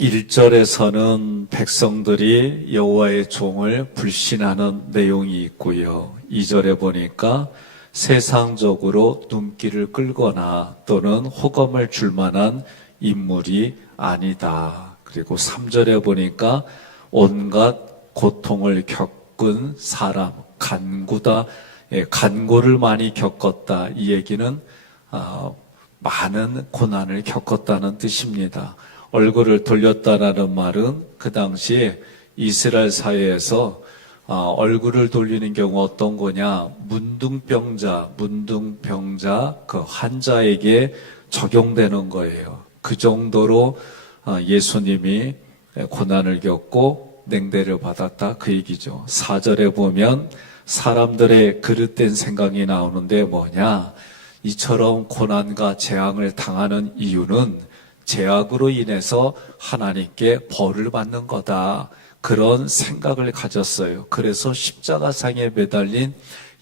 1절에서는 백성들이 여호와의 종을 불신하는 내용이 있고요. 2절에 보니까 세상적으로 눈길을 끌거나 또는 호감을 줄 만한 인물이 아니다. 그리고 3절에 보니까 온갖 고통을 겪은 사람, 간구다, 예, 간고를 많이 겪었다. 이 얘기는 아, 많은 고난을 겪었다는 뜻입니다. 얼굴을 돌렸다라는 말은 그 당시에 이스라엘 사회에서 아, 얼굴을 돌리는 경우 어떤 거냐? 문둥병자, 문둥병자 그 환자에게 적용되는 거예요. 그 정도로 아, 예수님이 고난을 겪고 냉대를 받았다 그 얘기죠. 4절에 보면 사람들의 그릇된 생각이 나오는데 뭐냐? 이처럼 고난과 재앙을 당하는 이유는 제약으로 인해서 하나님께 벌을 받는 거다. 그런 생각을 가졌어요. 그래서 십자가상에 매달린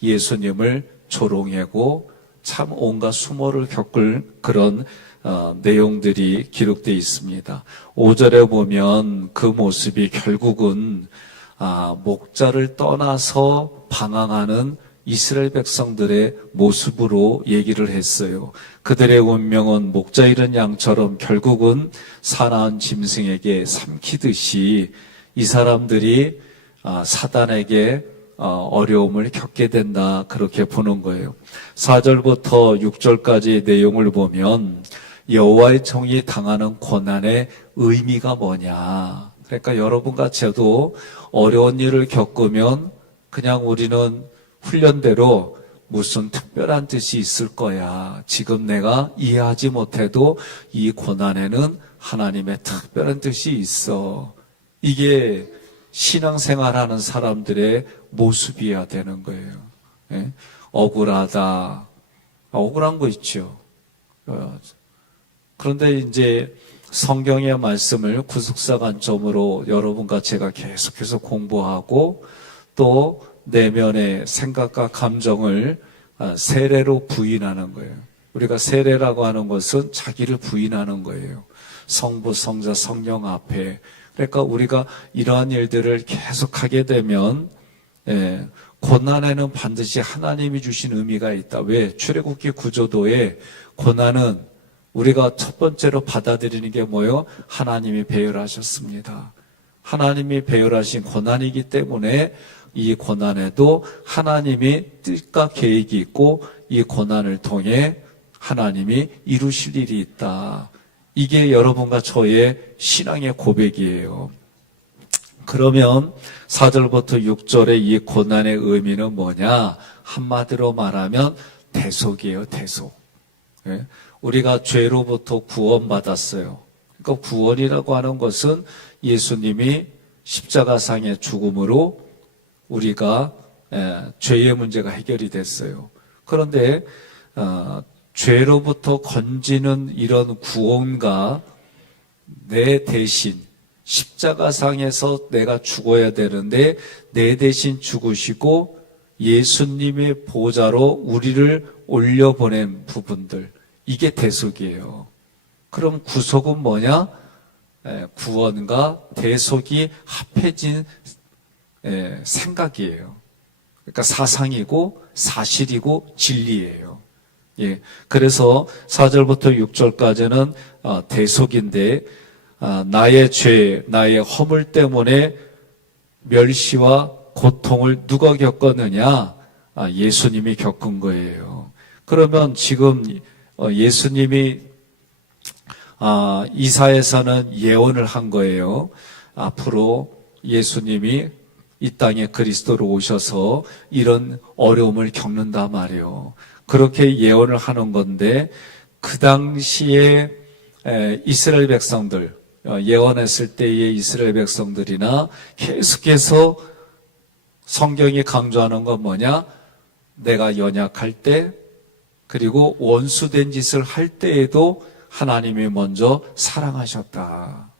예수님을 조롱하고 참 온갖 수모를 겪을 그런 어, 내용들이 기록되어 있습니다. 5절에 보면 그 모습이 결국은 아, 목자를 떠나서 방황하는 이스라엘 백성들의 모습으로 얘기를 했어요. 그들의 운명은 목자 잃은 양처럼 결국은 사나운 짐승에게 삼키듯이 이 사람들이 아, 사단에게 어, 어려움을 겪게 된다 그렇게 보는 거예요. 4절부터 6절까지 내용을 보면 여호와의 종이 당하는 고난의 의미가 뭐냐? 그러니까 여러분과 저도 어려운 일을 겪으면 그냥 우리는 훈련대로 무슨 특별한 뜻이 있을 거야. 지금 내가 이해하지 못해도 이 고난에는 하나님의 특별한 뜻이 있어. 이게 신앙생활하는 사람들의 모습이어야 되는 거예요. 예? 억울하다. 억울한 거 있죠. 어, 그런데 이제 성경의 말씀을 구속사 관점으로 여러분과 제가 계속해서 공부하고 또 내면의 생각과 감정을 아, 세례로 부인하는 거예요. 우리가 세례라고 하는 것은 자기를 부인하는 거예요. 성부, 성자, 성령 앞에. 그러니까 우리가 이러한 일들을 계속 하게 되면 예, 고난에는 반드시 하나님이 주신 의미가 있다. 왜? 출애굽기 구조도에 고난은 우리가 첫 번째로 받아들이는 게 뭐요? 하나님이 배열하셨습니다. 하나님이 배열하신 고난이기 때문에 이 고난에도 하나님이 뜻과 계획이 있고 이 고난을 통해 하나님이 이루실 일이 있다. 이게 여러분과 저의 신앙의 고백이에요. 그러면 4절부터 6절의 이 고난의 의미는 뭐냐? 한마디로 말하면 대속이에요, 대속. 예? 우리가 죄로부터 구원받았어요. 그러니까 구원이라고 하는 것은 예수님이 십자가상의 죽음으로 우리가 예, 죄의 문제가 해결이 됐어요. 그런데 어, 죄로부터 건지는 이런 구원과 내 대신 십자가상에서 내가 죽어야 되는데 내 대신 죽으시고 예수님의 보좌로 우리를 올려보낸 부분들 이게 대속이에요. 그럼 구속은 뭐냐? 에, 구원과 대속이 합해진 에, 생각이에요. 그러니까 사상이고 사실이고 진리예요. 예. 그래서 4절부터 6절까지는 어, 대속인데 아, 나의 죄, 나의 허물 때문에 멸시와 고통을 누가 겪었느냐? 아, 예수님이 겪은 거예요. 그러면 지금 어, 예수님이 아, 이사에서는 예언을 한 거예요. 앞으로 예수님이 이 땅에 그리스도로 오셔서 이런 어려움을 겪는다 말이에요. 그렇게 예언을 하는 건데 그 당시에 이스라엘 백성들 어, 예언했을 때의 이스라엘 백성들이나 계속해서 성경이 강조하는 건 뭐냐? 내가 연약할 때 그리고 원수된 짓을 할 때에도 하나님이 먼저 사랑하셨다.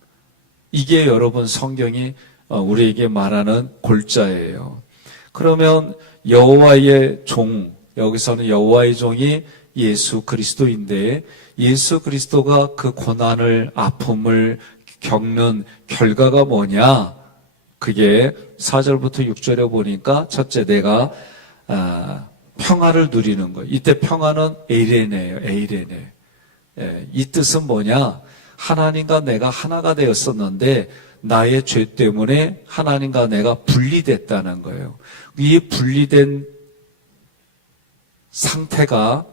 이게 여러분 성경이 어, 우리에게 말하는 골자예요. 그러면 여호와의 종 여기서는 여호와의 종이 예수 그리스도인데 예수 그리스도가 그 고난을 아픔을 겪는 결과가 뭐냐? 그게 4절부터 6절에 보니까 첫째 내가 아, 평화를 누리는 거. 이때 평화는 에이레네예요. 에이레네. 예, 이 뜻은 뭐냐? 하나님과 내가 하나가 되었었는데 나의 죄 때문에 하나님과 내가 분리됐다는 거예요. 이 분리된 상태가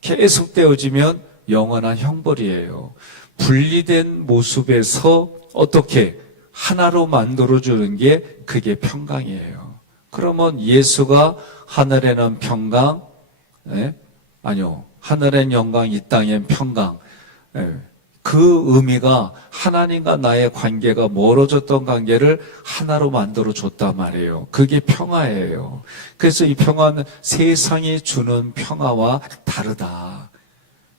계속 되어지면 영원한 형벌이에요. 분리된 모습에서 어떻게 하나로 만들어주는 게 그게 평강이에요. 그러면 예수가 하늘에는 평강, 예? 아니요. 하늘엔 영광, 이 땅엔 평강. 예. 그 의미가 하나님과 나의 관계가 멀어졌던 관계를 하나로 만들어 줬단 말이에요. 그게 평화예요. 그래서 이 평화는 세상이 주는 평화와 다르다.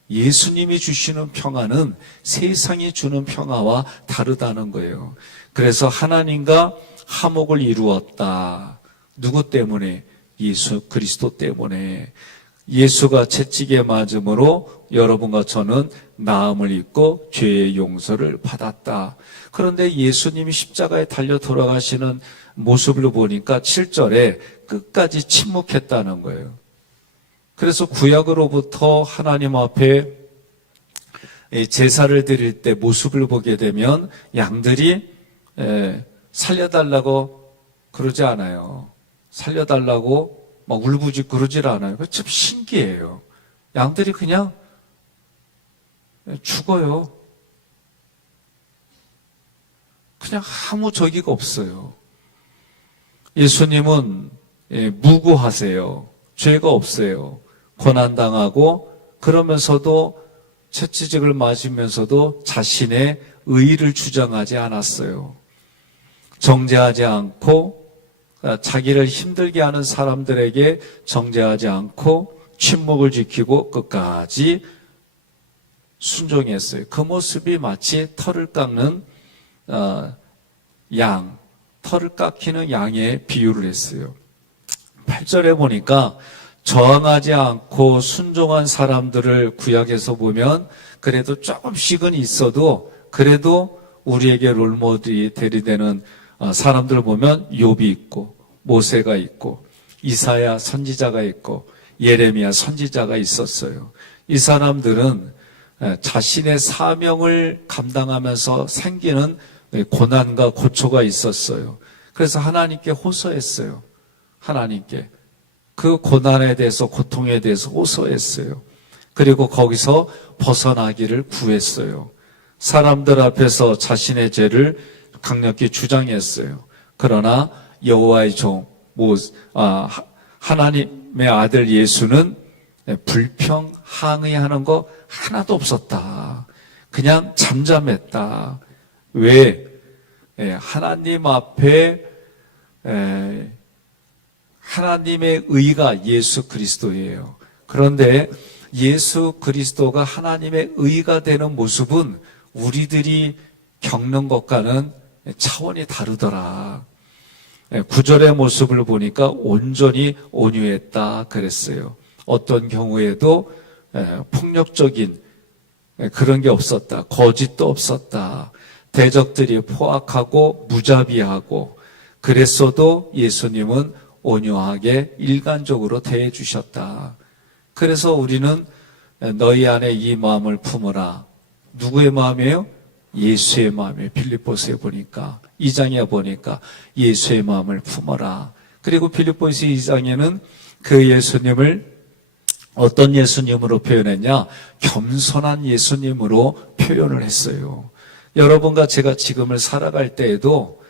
예수님이 주시는 평화는 세상이 주는 평화와 다르다는 거예요. 그래서 하나님과 화목을 이루었다. 누구 때문에? 예수 그리스도 때문에. 예수가 채찍에 맞음으로 여러분과 저는 나음을 입고 죄의 용서를 받았다. 그런데 예수님이 십자가에 달려 돌아가시는 모습을 보니까 7절에 끝까지 침묵했다는 거예요. 그래서 구약으로부터 하나님 앞에 제사를 드릴 때 모습을 보게 되면 양들이 살려달라고 그러지 않아요. 살려달라고 막 울부짖고 그러질 않아요. 참 신기해요. 양들이 그냥 죽어요. 그냥 아무 저기가 없어요. 예수님은 예, 무고하세요. 죄가 없어요. 고난당하고 그러면서도 채찍을 맞으면서도 자신의 의의를 주장하지 않았어요. 정죄하지 않고 아, 자기를 힘들게 하는 사람들에게 정죄하지 않고 침묵을 지키고 끝까지 순종했어요. 그 모습이 마치 털을 깎는 어, 양, 털을 깎이는 양의 비유를 했어요. 8절에 보니까 저항하지 않고 순종한 사람들을 구약에서 보면 그래도 조금씩은 있어도 그래도 우리에게 롤모델이 대리되는 어, 사람들을 보면 욥이 있고 모세가 있고 이사야 선지자가 있고 예레미야 선지자가 있었어요. 이 사람들은 자신의 사명을 감당하면서 생기는 고난과 고초가 있었어요. 그래서 하나님께 호소했어요. 하나님께 그 고난에 대해서 고통에 대해서 호소했어요. 그리고 거기서 벗어나기를 구했어요. 사람들 앞에서 자신의 죄를 강력히 주장했어요. 그러나 여호와의 종 모, 아, 하나님의 아들 예수는 불평 항의하는 거 하나도 없었다. 그냥 잠잠했다. 왜? 예, 하나님 앞에 하나님의 의가 예수 그리스도예요. 그런데 예수 그리스도가 하나님의 의가 되는 모습은 우리들이 겪는 것과는 차원이 다르더라. 예, 구절의 모습을 보니까 온전히 온유했다 그랬어요. 어떤 경우에도 예, 폭력적인 예, 그런 게 없었다. 거짓도 없었다. 대적들이 포악하고 무자비하고 그랬어도 예수님은 온유하게 일관적으로 대해 주셨다. 그래서 우리는 너희 안에 이 마음을 품어라. 누구의 마음이에요? 예수의 마음이에요. 빌립보스에 보니까 2장에 보니까 예수의 마음을 품어라. 그리고 빌립보스 2장에는 그 예수님을 어떤 예수님으로 표현했냐? 겸손한 예수님으로 표현을 했어요. 여러분과 제가 지금을 살아갈 때에도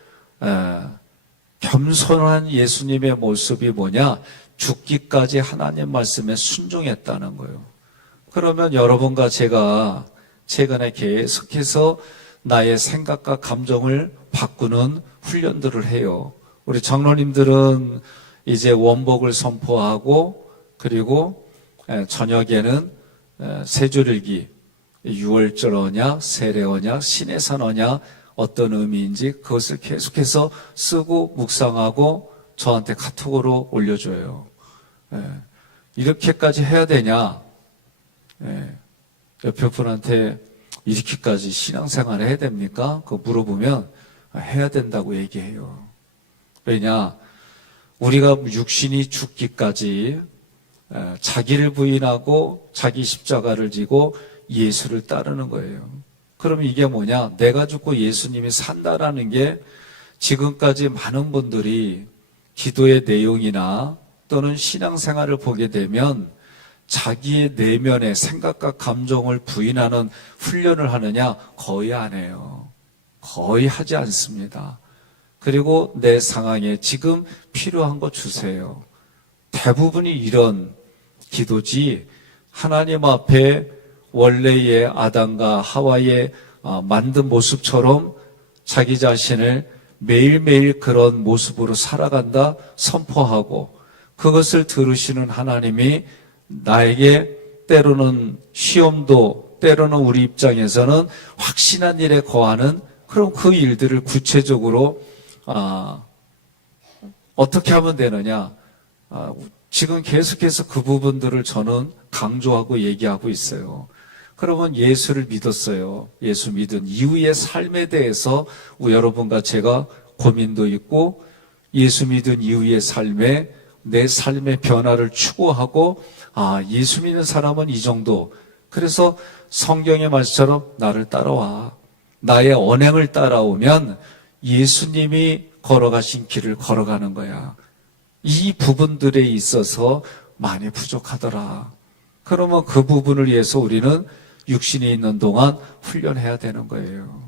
겸손한 예수님의 모습이 뭐냐? 죽기까지 하나님 말씀에 순종했다는 거예요. 그러면 여러분과 제가 최근에 계속해서 나의 생각과 감정을 바꾸는 훈련들을 해요. 우리 장로님들은 이제 원복을 선포하고 그리고 저녁에는 세조일기 6월절 언약, 세례 언약, 신의 산 언약 어떤 의미인지 그것을 계속해서 쓰고 묵상하고 저한테 카톡으로 올려줘요. 이렇게까지 해야 되냐? 옆에 분한테 이렇게까지 신앙생활을 해야 됩니까? 그거 물어보면 아, 해야 된다고 얘기해요. 왜냐? 우리가 육신이 죽기까지 에, 자기를 부인하고 자기 십자가를 지고 예수를 따르는 거예요. 그러면 이게 뭐냐? 내가 죽고 예수님이 산다라는 게 지금까지 많은 분들이 기도의 내용이나 또는 신앙생활을 보게 되면 자기의 내면의 생각과 감정을 부인하는 훈련을 하느냐? 거의 안 해요. 거의 하지 않습니다. 그리고 내 상황에 지금 필요한 거 주세요. 대부분이 이런 기도지 하나님 앞에 원래의 아담과 하와의 어, 만든 모습처럼 자기 자신을 매일매일 그런 모습으로 살아간다 선포하고 그것을 들으시는 하나님이 나에게 때로는 시험도 때로는 우리 입장에서는 확신한 일에 거하는 그런 그 일들을 구체적으로 아, 어떻게 하면 되느냐? 아, 지금 계속해서 그 부분들을 저는 강조하고 얘기하고 있어요. 그러면 예수를 믿었어요. 예수 믿은 이후의 삶에 대해서 여러분과 제가 고민도 있고 예수 믿은 이후의 삶에 내 삶의 변화를 추구하고 아, 예수 믿는 사람은 이 정도. 그래서 성경의 말씀처럼 나를 따라와. 나의 언행을 따라오면 예수님이 걸어가신 길을 걸어가는 거야. 이 부분들에 있어서 많이 부족하더라. 그러면 그 부분을 위해서 우리는 육신이 있는 동안 훈련해야 되는 거예요.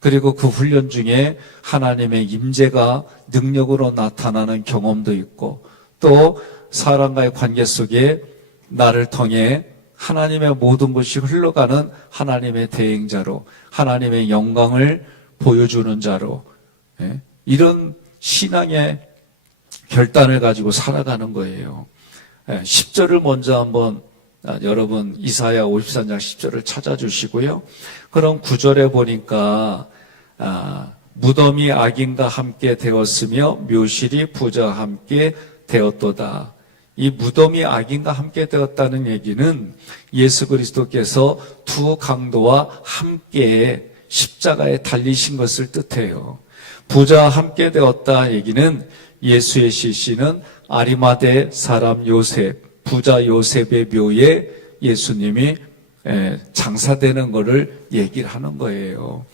그리고 그 훈련 중에 하나님의 임재가 능력으로 나타나는 경험도 있고 또 사람과의 관계 속에 나를 통해 하나님의 모든 것이 흘러가는 하나님의 대행자로 하나님의 영광을 보여주는 자로 예, 이런 신앙의 결단을 가지고 살아가는 거예요. 10절을 먼저 한번 아, 여러분 이사야 53장 10절을 찾아주시고요. 그럼 9절에 보니까 아, 무덤이 악인과 함께 되었으며 묘실이 부자와 함께 되었도다. 이 무덤이 악인과 함께 되었다는 얘기는 예수 그리스도께서 두 강도와 함께 십자가에 달리신 것을 뜻해요. 부자와 함께 되었다 얘기는 예수의 시신은 아리마대 사람 요셉, 부자 요셉의 묘에 예수님이 장사되는 것을 얘기를 하는 거예요.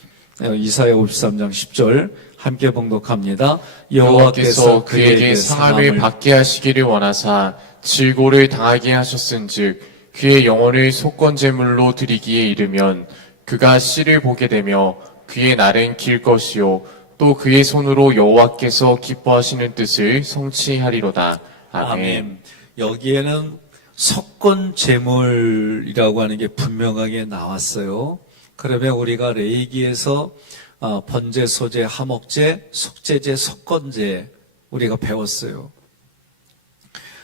이사야 53장 10절 함께 봉독합니다. 여호와께서 그에게 상함을 받게 하시기를 원하사 질고를 당하게 하셨은즉 그의 영혼을 속건 제물로 드리기에 이르면 그가 씨를 보게 되며 그의 날은 길 것이요 또 그의 손으로 여호와께서 기뻐하시는 뜻을 성취하리로다. 아멘. 아멘. 여기에는 석권 제물이라고 하는 게 분명하게 나왔어요. 그러면 우리가 레이기에서 어, 번제, 소제, 하목제, 속제제, 석건제 우리가 배웠어요.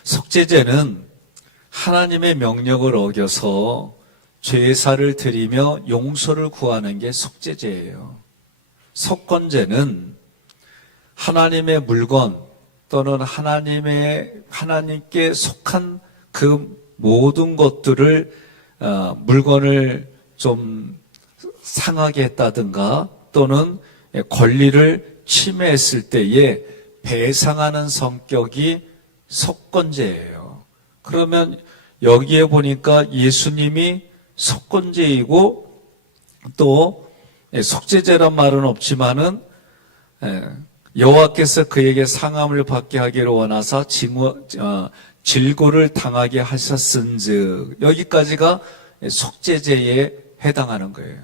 속제제는 하나님의 명령을 어겨서 죄사를 드리며 용서를 구하는 게 속제제예요. 속건제는 하나님의 물건 또는 하나님의 하나님께 속한 그 모든 것들을 어, 물건을 좀 상하게 했다든가 또는 권리를 침해했을 때에 배상하는 성격이 속건제예요. 그러면 여기에 보니까 예수님이 속건제이고 또 속죄제란 말은 없지만은 여호와께서 그에게 상함을 받게 하기를 원하사 어, 질고를 당하게 하셨은즉 여기까지가 속죄제에 해당하는 거예요.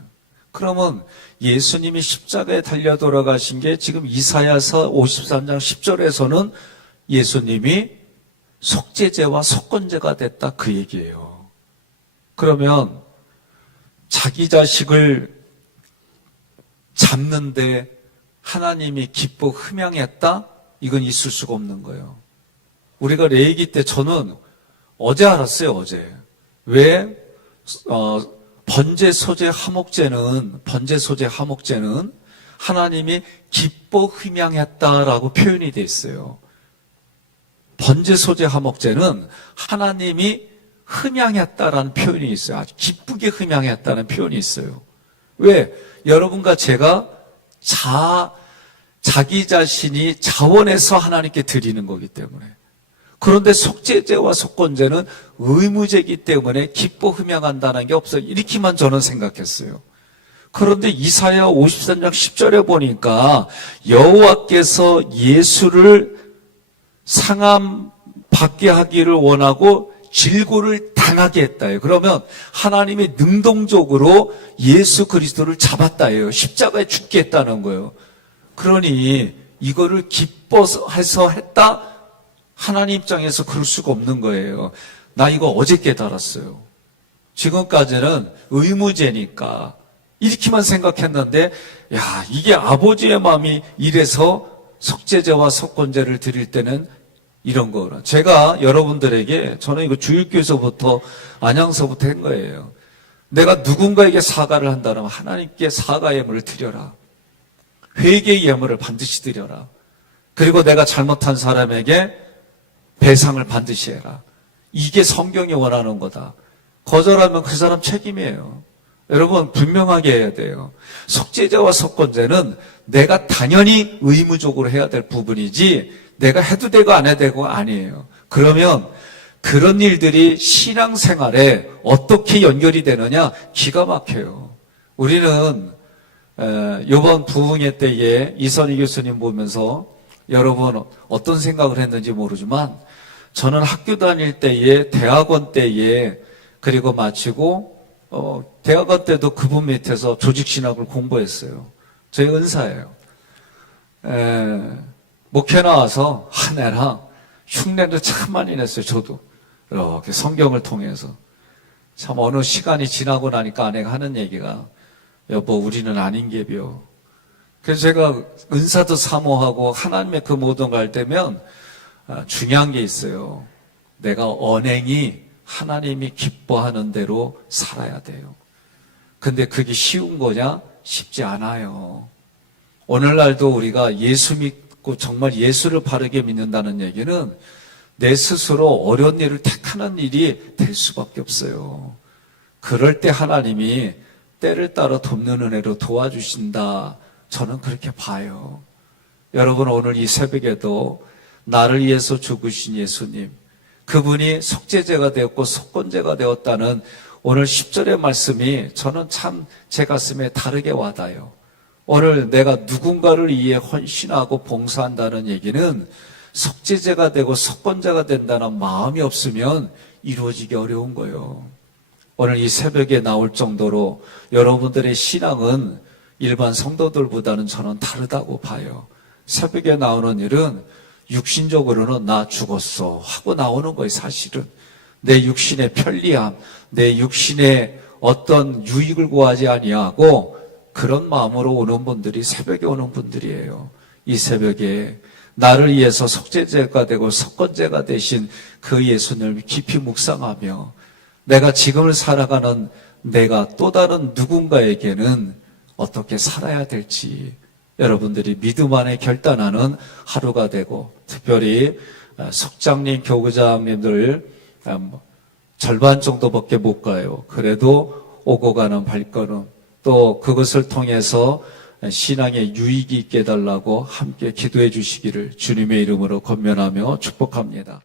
그러면 예수님이 십자가에 달려 돌아가신 게 지금 이사야서 53장 10절에서는 예수님이 속죄제와 속건제가 됐다 그 얘기예요. 그러면 자기 자식을 잡는데 하나님이 기뻐 흠양했다? 이건 있을 수가 없는 거예요. 우리가 레이기 때 저는 어제 알았어요, 어제. 왜, 어, 번제 소재 하목제는, 번제 소재 하목제는 하나님이 기뻐 흠양했다라고 표현이 돼 있어요. 번제 소재 하목제는 하나님이 흠양했다라는 표현이 있어요. 아주 기쁘게 흠양했다는 표현이 있어요. 왜? 여러분과 제가 자, 자기 자신이 자원해서 하나님께 드리는 거기 때문에. 그런데 속죄제와 속건제는 의무제이기 때문에 기뻐 흠양한다는 게 없어요. 이렇게만 저는 생각했어요. 그런데 이사야 53장 10절에 보니까 여호와께서 예수를 상함 받게 하기를 원하고 질고를 당하게 했다요. 그러면 하나님이 능동적으로 예수 그리스도를 잡았다예요. 십자가에 죽게 했다는 거예요. 그러니 이거를 기뻐서 해서 했다? 하나님 입장에서 그럴 수가 없는 거예요. 나 이거 어제 깨달았어요. 지금까지는 의무제니까 이렇게만 생각했는데 야 이게 아버지의 마음이 이래서 속죄제와 속건제를 드릴 때는 이런 거라. 제가 여러분들에게 저는 이거 주일교에서부터 안양서부터 한 거예요. 내가 누군가에게 사과를 한다면 하나님께 사과의 예물을 드려라. 회개의 예물을 반드시 드려라. 그리고 내가 잘못한 사람에게 배상을 반드시 해라. 이게 성경이 원하는 거다. 거절하면 그 사람 책임이에요. 여러분 분명하게 해야 돼요. 속죄제와 속건제는 내가 당연히 의무적으로 해야 될 부분이지 내가 해도 되고 안 해도 되고 아니에요. 그러면 그런 일들이 신앙생활에 어떻게 연결이 되느냐 기가 막혀요. 우리는 에, 이번 부흥회 때에 이선희 교수님 보면서 여러분 어떤 생각을 했는지 모르지만 저는 학교 다닐 때에 대학원 때에 그리고 마치고 어, 대학원 때도 그분 밑에서 조직신학을 공부했어요. 저희 은사예요. 에, 목회 나와서 한 해랑 흉내도 참 많이 냈어요. 저도 이렇게 성경을 통해서 참 어느 시간이 지나고 나니까 아내가 하는 얘기가 여보 우리는 아닌 게비요. 그래서 제가 은사도 사모하고 하나님의 그 모든 걸 때면 아, 중요한 게 있어요. 내가 언행이 하나님이 기뻐하는 대로 살아야 돼요. 근데 그게 쉬운 거냐? 쉽지 않아요. 오늘날도 우리가 예수 믿고 정말 예수를 바르게 믿는다는 얘기는 내 스스로 어려운 일을 택하는 일이 될 수밖에 없어요. 그럴 때 하나님이 때를 따라 돕는 은혜로 도와주신다. 저는 그렇게 봐요. 여러분 오늘 이 새벽에도 나를 위해서 죽으신 예수님, 그분이 속죄제가 되었고 속건제가 되었다는 오늘 10절의 말씀이 저는 참 제 가슴에 다르게 와닿아요. 오늘 내가 누군가를 위해 헌신하고 봉사한다는 얘기는 속죄제가 되고 속건제가 된다는 마음이 없으면 이루어지기 어려운 거예요. 오늘 이 새벽에 나올 정도로 여러분들의 신앙은 일반 성도들보다는 저는 다르다고 봐요. 새벽에 나오는 일은 육신적으로는 나 죽었어 하고 나오는 거예요, 사실은. 내 육신의 편리함, 내 육신의 어떤 유익을 구하지 아니하고 그런 마음으로 오는 분들이 새벽에 오는 분들이에요. 이 새벽에 나를 위해서 속죄제가 되고 속건제가 되신 그 예수님을 깊이 묵상하며 내가 지금을 살아가는 내가 또 다른 누군가에게는 어떻게 살아야 될지 여러분들이 믿음 안에 결단하는 하루가 되고 특별히 어, 속장님, 교구장님들 음, 절반 정도밖에 못 가요. 그래도 오고 가는 발걸음 또 그것을 통해서 신앙에 유익이 있게 해달라고 함께 기도해 주시기를 주님의 이름으로 권면하며 축복합니다.